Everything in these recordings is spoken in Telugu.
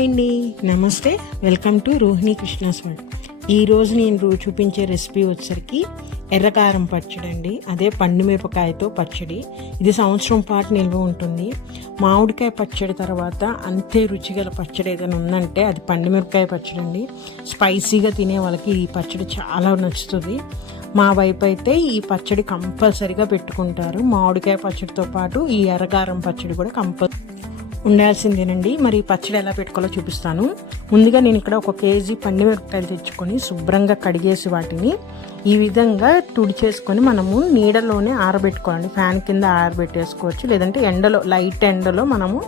హాయ్ అండి. నమస్తే welcome to Rohini Krishna's world ఈరోజు నేను చూపించే రెసిపీ వచ్చేసరికి ఎర్రకారం పచ్చడి అండి అదే పండు మిరపకాయతో పచ్చడి. ఇది సంవత్సరం పాటు నిల్వ ఉంటుంది. మామిడికాయ పచ్చడి తర్వాత అంతే రుచిగల పచ్చడి ఏదైనా ఉందంటే అది పండు మిరపకాయ పచ్చడి అండి స్పైసీగా తినే వాళ్ళకి ఈ పచ్చడి చాలా నచ్చుతుంది. మా వైపు అయితే ఈ పచ్చడి కంపల్సరిగా పెట్టుకుంటారు. మామిడికాయ పచ్చడితో పాటు ఈ ఎర్రకారం పచ్చడి కూడా కంపల్ ఉండాల్సిందేనండి. మరి పచ్చడి ఎలా పెట్టుకోవాలో చూపిస్తాను. ముందుగా నేను ఇక్కడ ఒక కేజీ పండు మిరపకాయలు తెచ్చుకొని శుభ్రంగా కడిగేసి వాటిని ఈ విధంగా తుడిచేసుకొని మనము నీడలోనే ఆరబెట్టుకోవాలండి. ఫ్యాన్ కింద ఆరబెట్టేసుకోవచ్చు. లేదంటే ఎండలో లైట్ ఎండలో మనము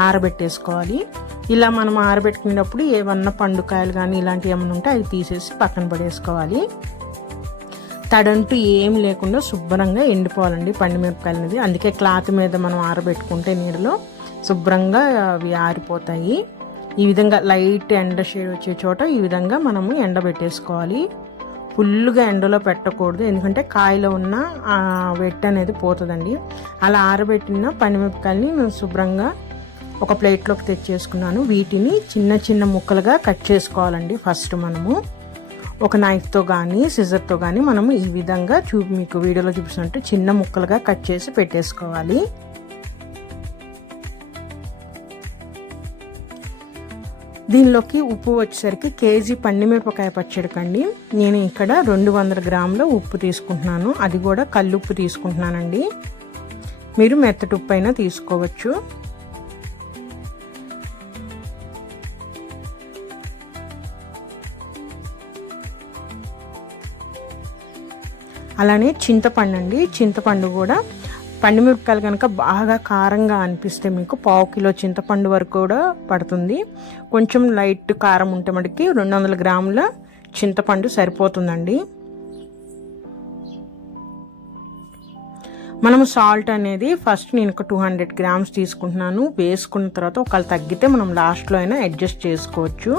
ఆరబెట్టేసుకోవాలి. ఇలా మనం ఆరబెట్టుకునేటప్పుడు ఏమన్నా పండుకాయలు కానీ ఇలాంటివి ఏమైనా ఉంటే అవి తీసేసి పక్కన పడేసుకోవాలి. తడంటూ ఏం లేకుండా శుభ్రంగా ఎండిపోవాలండి పండు మిరపకాయలు అనేది అందుకే క్లాత్ మీద మనం ఆరబెట్టుకుంటే నీడలో శుభ్రంగా అవి ఆరిపోతాయి. ఈ విధంగా లైట్ ఎండ షేడ్ వచ్చే చోట ఈ విధంగా మనము ఎండబెట్టేసుకోవాలి ఫుల్గా ఎండలో పెట్టకూడదు. ఎందుకంటే కాయలో ఉన్న ఆ వెట్ అనేది పోతుందండి. అలా ఆరబెట్టిన పండుమిరపకాయలని నేను శుభ్రంగా ఒక ప్లేట్లోకి తెచ్చేసుకున్నాను. వీటిని చిన్న చిన్న ముక్కలుగా కట్ చేసుకోవాలండి ఫస్ట్ మనము. ఒక నైఫ్తో కానీ సిజర్తో కానీ మనము ఈ విధంగా చూ మీకు వీడియోలో చూపిస్తున్నట్టు చిన్న ముక్కలుగా కట్ చేసి పెట్టేసుకోవాలి. దీనిలోకి ఉప్పు వచ్చేసరికి కేజీ పండిమిరపకాయ పచ్చడికండి నేను ఇక్కడ రెండు వందల గ్రాముల ఉప్పు తీసుకుంటున్నాను. అది కూడా కల్లుప్పు తీసుకుంటున్నానండి. మీరు మెత్తటి ఉప్పు అయినా తీసుకోవచ్చు. అలానే చింతపండు అండి చింతపండు కూడా పండుమిరపకాయలు కనుక బాగా కారంగా అనిపిస్తే మీకు పావు కిలో చింతపండు వరకు కూడా పడుతుంది. కొంచెం లైట్ కారం ఉంటే మటుకి రెండు వందల గ్రాముల చింతపండు సరిపోతుందండి. మనము సాల్ట్ అనేది ఫస్ట్ నేను ఒక టూ హండ్రెడ్ గ్రామ్స్ తీసుకుంటున్నాను. వేసుకున్న తర్వాత ఒకవేళ తగ్గితే మనం లాస్ట్లో అయినా అడ్జస్ట్ చేసుకోవచ్చు.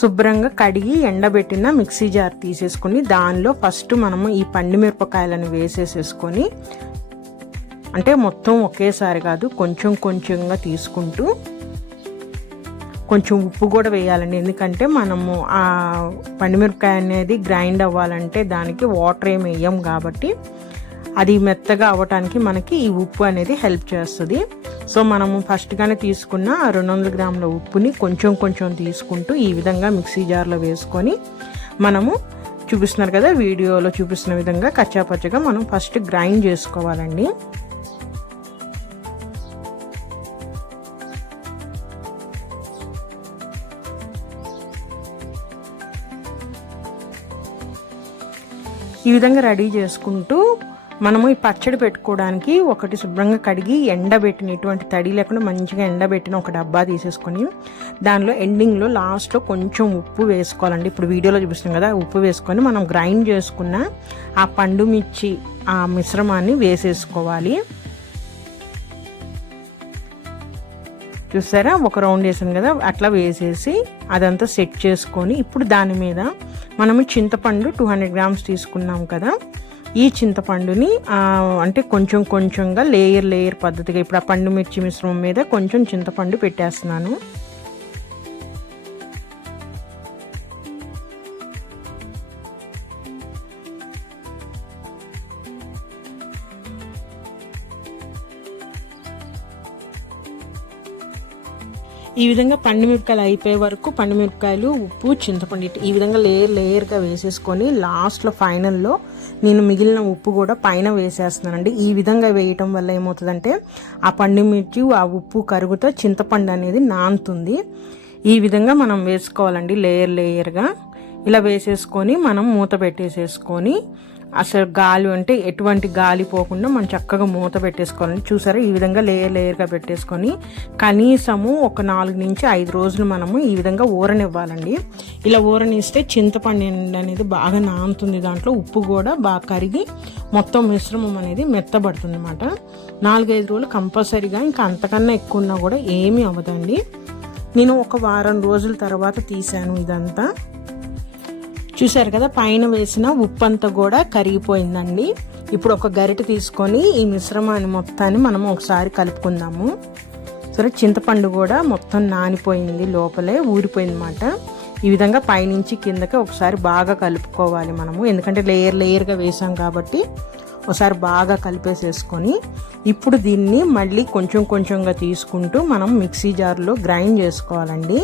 శుభ్రంగా కడిగి ఎండబెట్టిన మిక్సీ జార్ తీసేసుకొని దానిలో ఫస్ట్ మనము ఈ పండు మిరపకాయలను వేసేసేసుకొని అంటే మొత్తం ఒకేసారి కాదు కొంచెం కొంచెంగా తీసుకుంటూ కొంచెం ఉప్పు కూడా వేయాలండి. ఎందుకంటే మనము ఆ పండుమిరపకాయ అనేది గ్రైండ్ అవ్వాలంటే దానికి వాటర్ ఏమి వేయం కాబట్టి అది మెత్తగా అవ్వటానికి మనకి ఈ ఉప్పు అనేది హెల్ప్ చేస్తుంది. సో మనము ఫస్ట్గానే తీసుకున్న రెండు వందల గ్రాముల ఉప్పుని కొంచెం కొంచెం తీసుకుంటూ ఈ విధంగా మిక్సీ జార్లో వేసుకొని మనము చూపిస్తున్నారు కదా వీడియోలో చూపిస్తున్న విధంగా కచ్చాపచ్చగా మనం ఫస్ట్ గ్రైండ్ చేసుకోవాలండి. ఈ విధంగా రెడీ చేసుకుంటూ మనము ఈ పచ్చడి పెట్టుకోవడానికి ఒకటి శుభ్రంగా కడిగి ఎండబెట్టిన ఎటువంటి తడి లేకుండా మంచిగా ఎండబెట్టిన ఒక డబ్బా తీసేసుకొని దానిలో ఎండింగ్లో లాస్ట్లో కొంచెం ఉప్పు వేసుకోవాలండి. ఇప్పుడు వీడియోలో చూపిస్తాం కదా ఉప్పు వేసుకొని మనం గ్రైండ్ చేసుకున్న ఆ పండు మిర్చి ఆ మిశ్రమాన్ని వేసేసుకోవాలి. చూసారా? ఒక రౌండ్ వేసాను కదా అట్లా వేసేసి అదంతా సెట్ చేసుకొని ఇప్పుడు దాని మీద మనము చింతపండు టూ హండ్రెడ్ గ్రామ్స్ తీసుకున్నాం కదా ఈ చింతపండుని అంటే కొంచెం కొంచెంగా లేయర్ లేయర్ పద్ధతిగా ఇప్పుడు ఆ పండు మిర్చి మిశ్రమం మీద కొంచెం చింతపండు పెట్టేస్తున్నాను. ఈ విధంగా పండు మిరపకాయలు అయిపోయే వరకు పండు మిరపకాయలు ఉప్పు చింతపండు ఈ విధంగా లేయర్ లేయర్గా వేసేసుకొని లాస్ట్లో ఫైనల్లో నేను మిగిలిన ఉప్పు కూడా పైన వేసేస్తున్నానండి. ఈ విధంగా వేయటం వల్ల ఏమవుతుందంటే ఆ పండు మిర్చి ఆ ఉప్పు కరుగుతో చింతపండు అనేది నానుతుంది. ఈ విధంగా మనం వేసుకోవాలండి లేయర్ లేయర్గా. ఇలా వేసేసుకొని మనం మూత పెట్టేసేసుకొని అసలు గాలి అంటే ఎటువంటి గాలి పోకుండా మనం చక్కగా మూత పెట్టేసుకోవాలి చూసారా? ఈ విధంగా లేయర్ లేయర్గా పెట్టేసుకొని కనీసము ఒక నాలుగు నుంచి ఐదు రోజులు మనము ఈ విధంగా ఊరనివ్వాలండి. ఇలా ఊరనిస్తే చింతపండు అనేది బాగా నానుతుంది. దాంట్లో ఉప్పు కూడా బాగా కరిగి మొత్తం మిశ్రమం అనేది మెత్తబడుతుంది అనమాట నాలుగైదు రోజులు కంపల్సరీగా ఇంకా అంతకన్నా ఎక్కువ ఉన్నా కూడా ఏమీ అవ్వదండి. నేను ఒక వారం రోజుల తర్వాత తీసాను ఇదంతా. చూసారు కదా పైన వేసిన ఉప్పు అంతా కూడా కరిగిపోయిందండి. ఇప్పుడు ఒక గరిట తీసుకొని ఈ మిశ్రమాన్ని మొత్తాన్ని మనం ఒకసారి కలుపుకుందాము. సరే చింతపండు కూడా మొత్తం నానిపోయింది లోపలే ఊరిపోయింది అన్నమాట ఈ విధంగా పైనుంచి కిందకి ఒకసారి బాగా కలుపుకోవాలి మనము. ఎందుకంటే లేయర్ లేయర్గా వేసాం కాబట్టి ఒకసారి బాగా కలిపేసేసుకొని ఇప్పుడు దీన్ని మళ్ళీ కొంచెం కొంచెంగా తీసుకుంటూ మనం మిక్సీ జార్లో గ్రైండ్ చేసుకోవాలండి.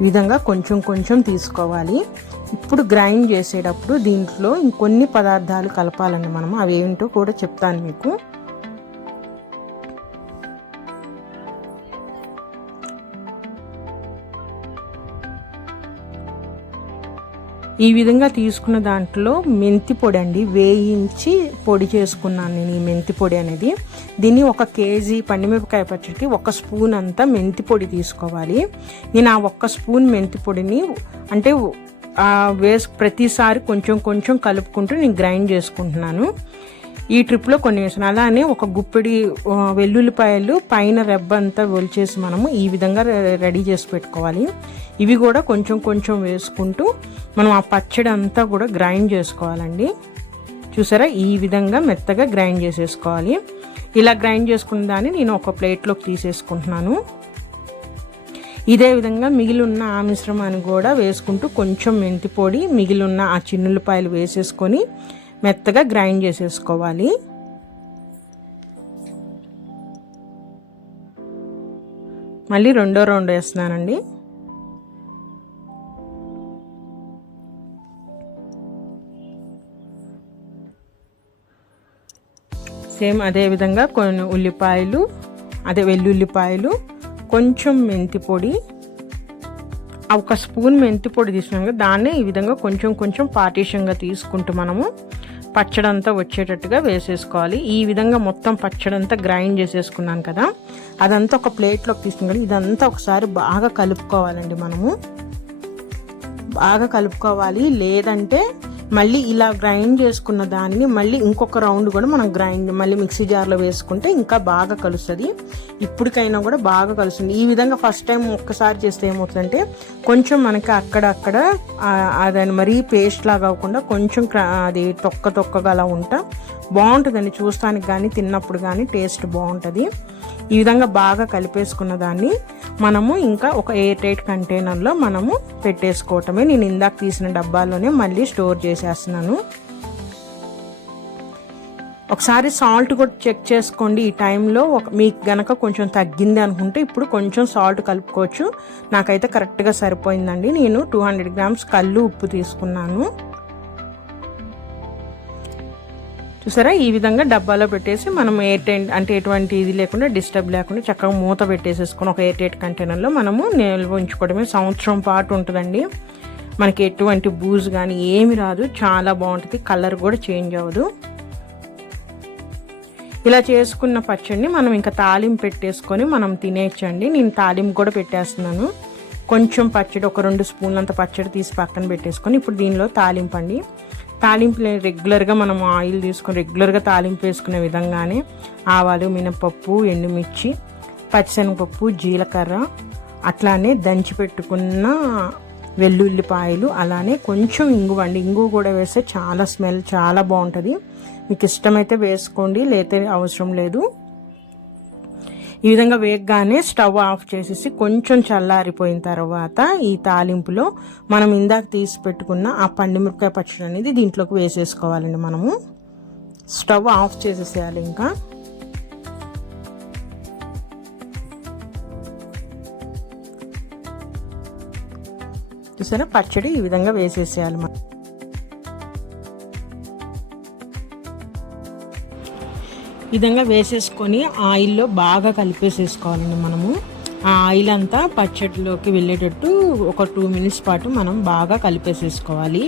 విధంగా కొంచెం కొంచెం తీసుకోవాలి. ఇప్పుడు గ్రైండ్ చేసేటప్పుడు దీంట్లో ఇంకొన్ని పదార్థాలు కలపాలండి మనం అవి ఏంటో కూడా చెప్తాను మీకు. ఈ విధంగా తీసుకున్న దాంట్లో మెంతి పొడి అండి. వేయించి పొడి చేసుకున్నాను నేను ఈ మెంతి పొడి అనేది. దీన్ని ఒక కేజీ పండిమిరపకాయ పచ్చడికి ఒక స్పూన్ అంతా మెంతి పొడి తీసుకోవాలి. నేను ఆ ఒక్క స్పూన్ మెంతి పొడిని అంటే వేసు ప్రతిసారి కొంచెం కొంచెం కలుపుకుంటూ నేను గ్రైండ్ చేసుకుంటున్నాను. ఈ ట్రిప్లో కొన్ని వేసాను అలానే ఒక గుప్పిడి వెల్లుల్లిపాయలు పైన రెబ్బ అంతా ఒలిచేసి మనము ఈ విధంగా రెడీ చేసి పెట్టుకోవాలి. ఇవి కూడా కొంచెం కొంచెం వేసుకుంటూ మనం ఆ పచ్చడి అంతా కూడా గ్రైండ్ చేసుకోవాలండి. చూసారా? ఈ విధంగా మెత్తగా గ్రైండ్ చేసేసుకోవాలి. ఇలా గ్రైండ్ చేసుకున్న దాన్ని నేను ఒక ప్లేట్లోకి తీసేసుకుంటున్నాను. ఇదే విధంగా మిగిలిన్న ఆ మిశ్రమాన్ని కూడా వేసుకుంటూ కొంచెం మెంతిపొడి మిగిలిన్న ఆ చిన్నులపాయలు వేసేసుకొని మెత్తగా గ్రైండ్ చేసేసుకోవాలి. మళ్ళీ రెండో రౌండ్ వేస్తున్నానండి. సేమ్ అదే విధంగా కొన్ని ఉల్లిపాయలు అదే వెల్లుల్లిపాయలు కొంచెం మెంతి పొడి ఒక స్పూన్ మెంతి పొడి తీసుకున్నాం కదా దాన్నే ఈ విధంగా కొంచెం కొంచెం పార్టీషన్గా తీసుకుంటూ మనము పచ్చడంతా వచ్చేటట్టుగా వేసేసుకోవాలి. ఈ విధంగా మొత్తం పచ్చడంతా గ్రైండ్ చేసేసుకున్నాను కదా. అదంతా ఒక ప్లేట్లోకి తీసుకుని ఇదంతా ఒకసారి బాగా కలుపుకోవాలండి మనము. బాగా కలుపుకోవాలి. లేదంటే మళ్ళీ ఇలా గ్రైండ్ చేసుకున్న దాన్ని మళ్ళీ ఇంకొక రౌండ్ కూడా మనం గ్రైండ్ మళ్ళీ మిక్సీ జార్లో వేసుకుంటే ఇంకా బాగా కలుస్తుంది. ఇప్పటికైనా కూడా బాగా కలుస్తుంది. ఈ విధంగా ఫస్ట్ టైం ఒక్కసారి చేస్తే ఏమవుతుందంటే కొంచెం మనకి అక్కడక్కడ అదని మరీ పేస్ట్ లాగా అవ్వకుండా కొంచెం అది తొక్క తొక్కగా అలా ఉంటా. బాగుంటుందండి. చూస్తానికి కానీ తిన్నప్పుడు కానీ టేస్ట్ బాగుంటుంది. ఈ విధంగా బాగా కలిపేసుకున్న దాన్ని మనము ఇంకా ఒక ఎయిర్ టైట్ కంటైనర్లో మనము పెట్టేసుకోవటమే. నేను ఇందాక తీసిన డబ్బాలోనే మళ్ళీ స్టోర్ చేసేస్తున్నాను. ఒకసారి సాల్ట్ కూడా చెక్ చేసుకోండి. ఈ టైంలో ఒక మీకు గనక కొంచెం తగ్గింది అనుకుంటే ఇప్పుడు కొంచెం సాల్ట్ కలుపుకోవచ్చు. నాకైతే కరెక్ట్గా సరిపోయిందండి. నేను టూ హండ్రెడ్ గ్రామ్స్ కళ్ళు ఉప్పు తీసుకున్నాను. చూసారా? ఈ విధంగా డబ్బాలో పెట్టేసి మనం ఎయిర్ టైన్ అంటే ఎటువంటి ఇది లేకుండా డిస్టర్బ్ లేకుండా చక్కగా మూత పెట్టేసేసుకుని ఒక ఎయిర్ టైట్ కంటైనర్లో మనము నిల్వ ఉంచుకోవడమే. సంవత్సరం పాటు ఉంటుందండి. మనకి ఎటువంటి బూజ్ కానీ ఏమి రాదు. చాలా బాగుంటుంది. కలర్ కూడా చేంజ్ అవ్వదు. ఇలా చేసుకున్న పచ్చడిని మనం ఇంకా తాలింపు పెట్టేసుకొని మనం తినేయచ్చండి. నేను తాలింపు కూడా పెట్టేస్తున్నాను. కొంచెం పచ్చడి ఒక రెండు స్పూన్లంత పచ్చడి తీసి పక్కన పెట్టేసుకొని ఇప్పుడు దీనిలో తాలింపు అండి తాలింపు రెగ్యులర్గా మనం ఆయిల్ తీసుకొని రెగ్యులర్గా తాలింపు వేసుకునే విధంగానే ఆవాలు మినపప్పు ఎండుమిర్చి పచ్చిశనగపప్పు జీలకర్ర అట్లానే దంచి పెట్టుకున్న వెల్లుల్లిపాయలు అలానే కొంచెం ఇంగువ అండి. ఇంగు కూడా వేస్తే చాలా స్మెల్ చాలా బాగుంటుంది. మీకు ఇష్టమైతే వేసుకోండి లేతే అవసరం లేదు. ఈ విధంగా వేగగానే స్టవ్ ఆఫ్ చేసేసి కొంచెం చల్లారిపోయిన తర్వాత ఈ తాలింపులో మనం ఇందాక తీసి పెట్టుకున్న ఆ పండుమిరపకాయ పచ్చడి అనేది దీంట్లోకి వేసేసుకోవాలండి మనము. స్టవ్ ఆఫ్ చేసేసేయాలి ఇంకా. చూసారా? పచ్చడి ఈ విధంగా వేసేసేయాలి విధంగా వేసేసుకొని ఆయిల్లో బాగా కలిపేసేసుకోవాలండి మనము. ఆ ఆయిల్ అంతా పచ్చడిలోకి వెళ్ళేటట్టు ఒక టూ మినిట్స్ పాటు మనం బాగా కలిపేసేసుకోవాలి.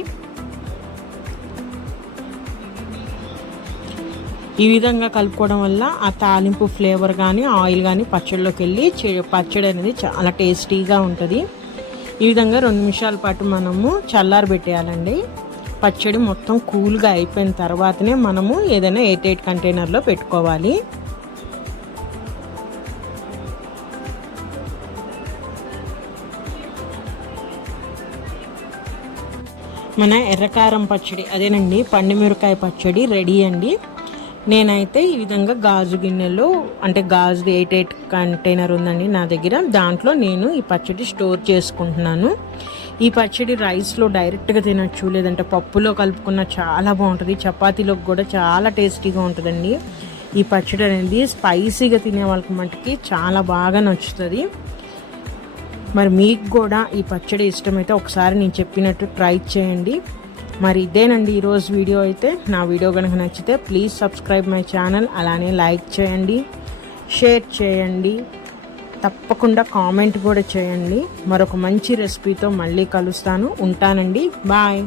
ఈ విధంగా కలుపుకోవడం వల్ల ఆ తాలింపు ఫ్లేవర్ కానీ ఆయిల్ కానీ పచ్చడిలోకి వెళ్ళి పచ్చడి అనేది చాలా టేస్టీగా ఉంటుంది. ఈ విధంగా రెండు నిమిషాల పాటు మనము చల్లారి పెట్టేయాలండి పచ్చడి మొత్తం కూల్గా అయిపోయిన తర్వాతనే మనము ఏదైనా ఎయిట్ ఎయిట్ కంటైనర్లో పెట్టుకోవాలి. మన ఎర్రకారం పచ్చడి అదేనండి పండుమిరకాయ పచ్చడి రెడీ అండి. నేనైతే ఈ విధంగా గాజు గిన్నెలో అంటే గాజు ఎయిట్ ఎయిట్ కంటైనర్ ఉందండి నా దగ్గర. దాంట్లో నేను ఈ పచ్చడి స్టోర్ చేసుకుంటున్నాను. ఈ పచ్చడి రైస్లో డైరెక్ట్గా తినొచ్చు లేదంటే పప్పులో కలుపుకున్న చాలా బాగుంటుంది. చపాతీలోకి కూడా చాలా టేస్టీగా ఉంటుందండి. ఈ పచ్చడి అనేది స్పైసీగా తినే వాళ్ళకి మటుకి చాలా బాగా నచ్చుతుంది. మరి మీకు కూడా ఈ పచ్చడి ఇష్టమైతే ఒకసారి నేను చెప్పినట్టు ట్రై చేయండి. మరి ఇదేనండి ఈరోజు వీడియో అయితే. నా వీడియో కనుక నచ్చితే ప్లీజ్ సబ్స్క్రైబ్ మై ఛానల్ అలానే లైక్ చేయండి షేర్ చేయండి. తప్పకుండా కామెంట్ కూడా చేయండి. మరొక మంచి రెసిపీతో మళ్ళీ కలుస్తాను. ఉంటానండి. బాయ్.